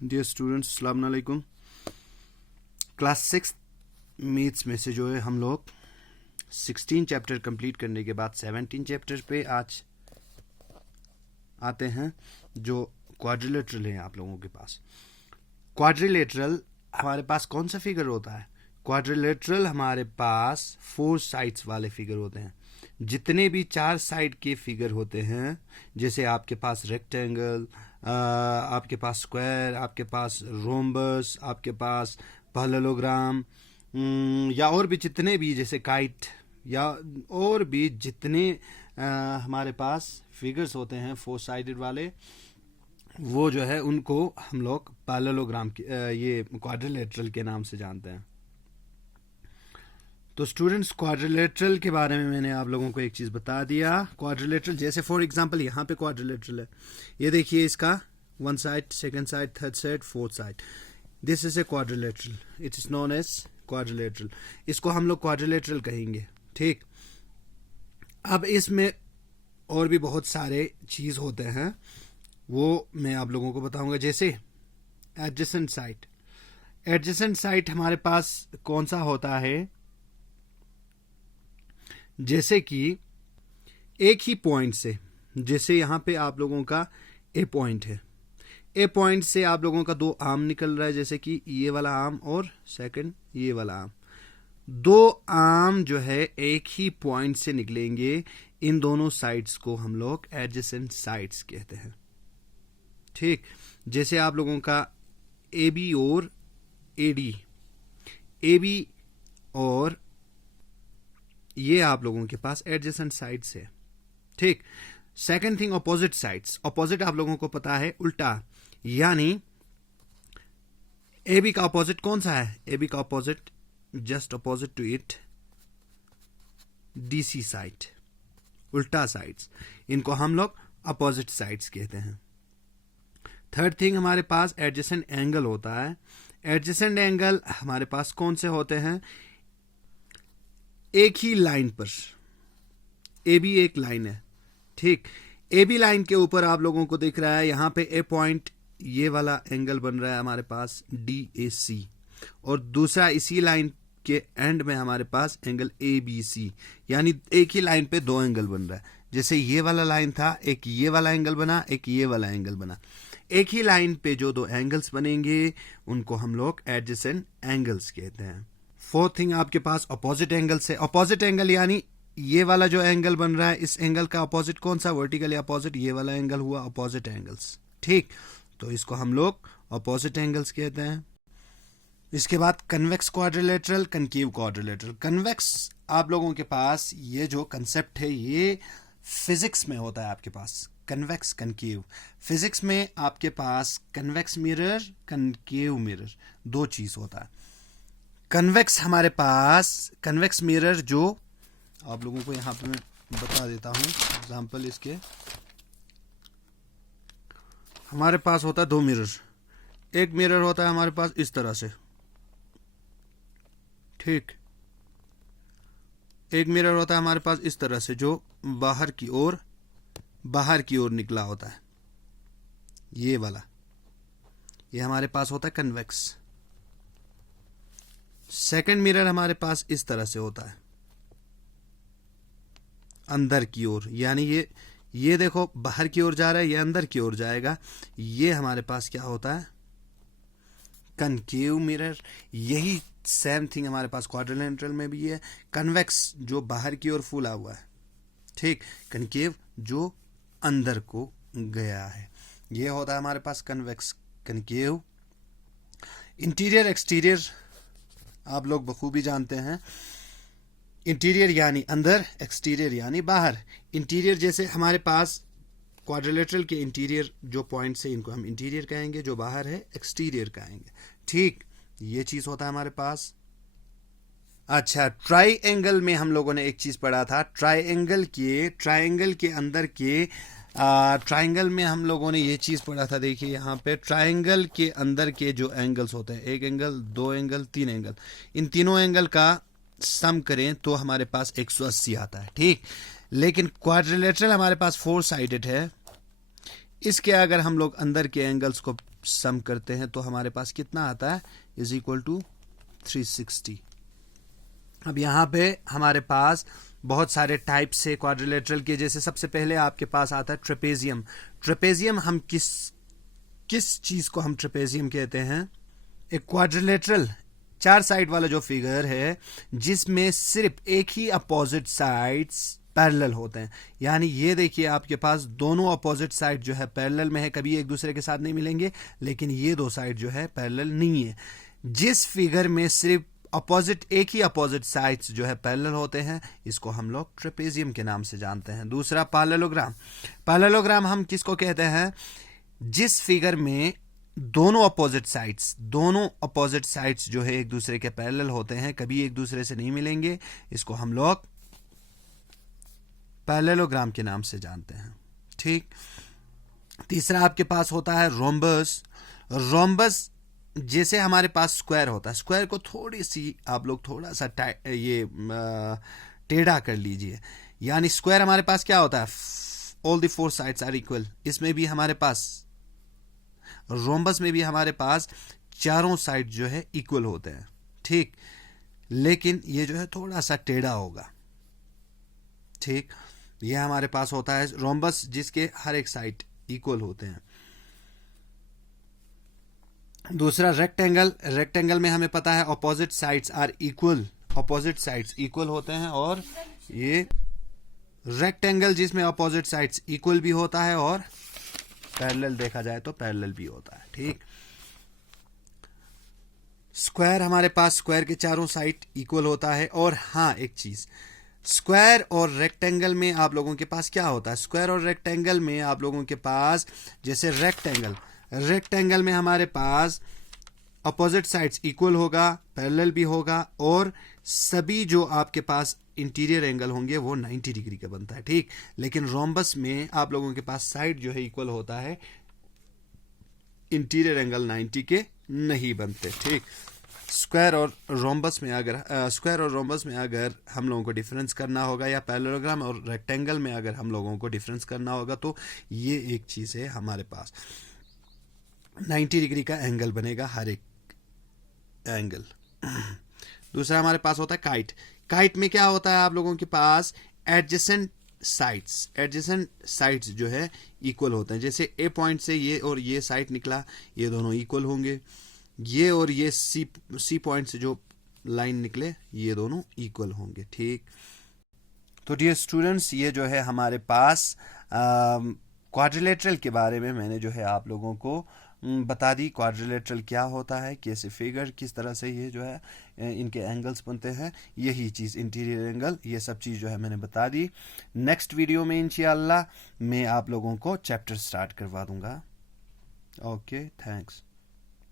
Dear students, अस्सलाम वालेकुम। Class 6 maths में से जो है हम लोग 16 चैप्टर कंप्लीट करने के बाद 17 चैप्टर पे आज आते हैं, जो क्वाड्रिलेटरल है आप लोगों के पास। क्वाड्रिलेटरल हमारे पास कौन सा फिगर होता है? क्वाड्रिलेटरल हमारे पास 4 साइड्स वाले फिगर होते हैं। जितने भी 4 साइड के फिगर होते हैं, जैसे आपके पास रेक्टेंगल, आपके पास स्क्वायर, आपके पास रोम्बस, आपके पास पैरेललोग्राम, या और भी जितने भी जैसे काइट, या और भी जितने हमारे पास फिगर्स होते हैं 4 साइडेड वाले, वो जो है उनको हम लोग पैरेललोग्राम ये क्वाड्रिलेटरल के नाम से जानते हैं। तो स्टूडेंट्स, क्वाड्रिलेटरल के बारे में मैंने आप लोगों को एक चीज़ बता दिया। क्वाड्रिलेटरल जैसे फॉर एग्जांपल यहाँ पे क्वाड्रिलेटरल है, ये देखिए, इसका 1 side, 2nd side, 3rd side, 4th side, this is a quadrilateral, it is known as quadrilateral. इसको हम लोग क्वाड्रिलेटरल कहेंगे, ठीक। अब इसमें और भी बहुत सारे चीज़ होते हैं, वो मैं आप लोगों को बताऊंगा। जैसे एडजेसेंट साइड, एडजेसेंट साइड हमारे पास कौन सा होता है? जैसे कि एक ही पॉइंट से, जैसे यहाँ पे आप लोगों का ए पॉइंट है, ए पॉइंट से आप लोगों का 2 आर्म निकल रहा है, जैसे कि ये वाला आर्म और सेकंड ये वाला आर्म। 2 आर्म जो है एक ही पॉइंट से निकलेंगे, इन दोनों साइड्स को हम लोग एडजेसेंट साइड्स कहते हैं, ठीक। जैसे आप लोगों का ए बी और ए डी, ए बी और ये आप लोगों के पास एडजेसेंट साइड्स है, ठीक। Second thing, opposite sides. Opposite आप लोगों को पता है उल्टा, यानी ए बी का अपोजिट कौन सा है? ए बी का opposite just opposite to it DC side, उल्टा साइड्स, इनको हम लोग अपोजिट साइड्स कहते हैं। थर्ड थिंग, हमारे पास एडजेसेंट एंगल होता है। एडजेसेंट एंगल हमारे पास कौन से होते हैं? एक ही लाइन पर, ए बी एक लाइन है, ठीक। ए बी लाइन के ऊपर आप लोगों को दिख रहा है यहाँ पे ए पॉइंट, ये वाला एंगल बन रहा है हमारे पास DAC, और दूसरा इसी लाइन के एंड में हमारे पास एंगल ABC, यानी एक ही लाइन पे 2 एंगल बन रहा है। जैसे ये वाला लाइन था, एक ये वाला एंगल बना, एक ये वाला एंगल बना। एक ही लाइन पे जो 2 एंगल्स बनेंगे उनको हम लोग एडजेसेंट एंगल्स कहते हैं। फोर्थ थिंग, आपके पास अपोजिट एंगल से, अपोजिट एंगल यानी ये वाला जो एंगल बन रहा है, इस एंगल का अपोजिट कौन सा? वर्टिकल या अपोजिट, ये वाला एंगल हुआ अपोजिट एंगल्स, ठीक। तो इसको हम लोग अपोजिट एंगल्स कहते हैं। इसके बाद convex quadrilateral, concave quadrilateral. Convex आप लोगों के पास ये जो कंसेप्ट है, ये फिजिक्स में होता है आपके पास, कन्वेक्स कनकेव। फिजिक्स में आपके पास कन्वेक्स मिरर, कनकेव मिरर, 2 चीज होता है। कन्वेक्स हमारे पास, कन्वेक्स मिरर जो आप लोगों को यहाँ पे मैं बता देता हूँ एग्जाम्पल इसके, हमारे पास होता है 2 मिरर। एक मिरर होता है हमारे पास इस तरह से, ठीक। एक मिरर होता है हमारे पास इस तरह से, जो बाहर की ओर निकला होता है, ये वाला, ये हमारे पास होता है कन्वेक्स। सेकंड मिरर हमारे पास इस तरह से होता है, अंदर की ओर, यानी ये देखो बाहर की ओर जा रहा है, ये अंदर की ओर जाएगा। ये हमारे पास क्या होता है? Concave mirror. यही सेम थिंग हमारे पास क्वाड्रिलेटरल में भी है। कन्वेक्स जो बाहर की ओर फूला हुआ है, ठीक। कनकेव जो अंदर को गया है, ये होता है हमारे पास कन्वेक्स, कनकेव। इंटीरियर एक्सटीरियर आप लोग बखूबी जानते हैं। इंटीरियर यानी अंदर, एक्सटीरियर यानी बाहर। इंटीरियर जैसे हमारे पास क्वाड्रिलेटरल के इंटीरियर जो पॉइंट्स है, इनको हम इंटीरियर कहेंगे, जो बाहर है एक्सटीरियर कहेंगे, ठीक। ये चीज होता है हमारे पास। अच्छा, ट्राइंगल में हम लोगों ने एक चीज पढ़ा था, ट्राइंगल के अंदर के ट्राइंगल में हम लोगों ने ये चीज पढ़ा था। देखिए यहाँ पे ट्राइंगल के अंदर के जो एंगल्स होते हैं, 1 एंगल, 2 एंगल, 3 एंगल, इन तीनों एंगल का सम करें तो हमारे पास 180 आता है, ठीक। लेकिन क्वाड्रिलेटरल हमारे पास 4 साइडेड है, इसके अगर हम लोग अंदर के एंगल्स को सम करते हैं तो हमारे पास कितना आता है, इज इक्वल टू 360। अब यहाँ पे हमारे पास बहुत सारे टाइप्स है क्वाड्रिलेटरल के, जैसे सबसे पहले आपके पास आता है ट्रेपेजियम। ट्रेपेजियम हम किस चीज को हम ट्रेपेजियम कहते हैं, एक क्वाड्रिलेटरल 4 साइड वाला जो फिगर है जिसमें सिर्फ एक ही अपोजिट साइड्स पैरेलल होते हैं। यानी ये देखिए आपके पास दोनों अपोजिट साइड जो है पैरेलल में है, कभी एक दूसरे के साथ नहीं मिलेंगे, लेकिन ये दो साइड जो है पैरेलल नहीं है। जिस फिगर में सिर्फ एक ही अपोजिट साइड्स जो है पैरेलल होते हैं, इसको हम लोग ट्रेपेजियम के नाम से जानते हैं। दूसरा पैरेललोग्राम। पैरेललोग्राम हम किसको कहते हैं, जिस फिगर में दोनों अपोजिट साइड्स जो है एक दूसरे के पैरेलल होते हैं, कभी एक दूसरे से नहीं मिलेंगे, इसको हम लोग पैरेललोग्राम के नाम से जानते हैं। ठीक। तीसरा आपके पास होता है रोम्बस। रोम्बस जैसे हमारे पास स्क्वायर होता है, स्क्वायर को थोड़ी सी आप लोग थोड़ा सा टेढ़ा कर लीजिए, यानी स्क्वायर हमारे पास क्या होता है, all the 4 sides are equal. इसमें भी हमारे पास रोम्बस में भी हमारे पास चारों साइड जो है इक्वल होते हैं। ठीक। लेकिन ये जो है थोड़ा सा टेढ़ा होगा। ठीक। ये हमारे पास होता है रोम्बस जिसके हर एक साइड इक्वल होते हैं। दूसरा रेक्टेंगल। रेक्टेंगल में हमें पता है opposite sides are equal, opposite sides equal होते हैं, और ये रेक्टेंगल जिसमें ऑपोजिट साइड्स इक्वल भी होता है और पैरेलल देखा जाए तो पैरेलल भी होता है। ठीक। स्क्वायर हमारे पास स्क्वायर के चारों साइड इक्वल होता है। और हाँ, एक चीज, स्क्वायर और रेक्टेंगल में आप लोगों के पास क्या होता है, स्क्वायर और रेक्टेंगल में आप लोगों के पास जैसे रेक्टेंगल में हमारे पास अपोजिट साइड्स इक्वल होगा, पैरेलल भी होगा, और सभी जो आपके पास इंटीरियर एंगल होंगे वो 90 डिग्री का बनता है। ठीक। लेकिन रोम्बस में आप लोगों के पास साइड जो है इक्वल होता है, इंटीरियर एंगल 90 के नहीं बनते। ठीक। स्क्वायर और रोम्बस में अगर हम लोगों को डिफरेंस करना होगा, या पैरेललोग्राम और रेक्टेंगल में अगर हम लोगों को डिफरेंस करना होगा, तो ये एक चीज है, हमारे पास 90 डिग्री का एंगल बनेगा हर एक एंगल। दूसरा हमारे पास होता है काइट। काइट में क्या होता है, आप लोगों के पास एडजेसेंट साइड्स जो है इक्वल होते हैं। जैसे ए पॉइंट से ये और ये साइड निकला, ये दोनों इक्वल होंगे। ये और ये सी पॉइंट से जो लाइन निकले, ये दोनों इक्वल होंगे। ठीक। तो डियर स्टूडेंट्स, ये जो है हमारे पास क्वाड्रिलेटरल के बारे में मैंने जो है आप लोगों को बता दी। क्वाड्रिलेटरल क्या होता है, कैसे फिगर, किस तरह से ये जो है इनके एंगल्स बनते हैं, यही चीज़ इंटीरियर एंगल, ये सब चीज़ जो है मैंने बता दी। नेक्स्ट वीडियो में इंशाअल्लाह मैं आप लोगों को चैप्टर स्टार्ट करवा दूंगा। Okay, thanks.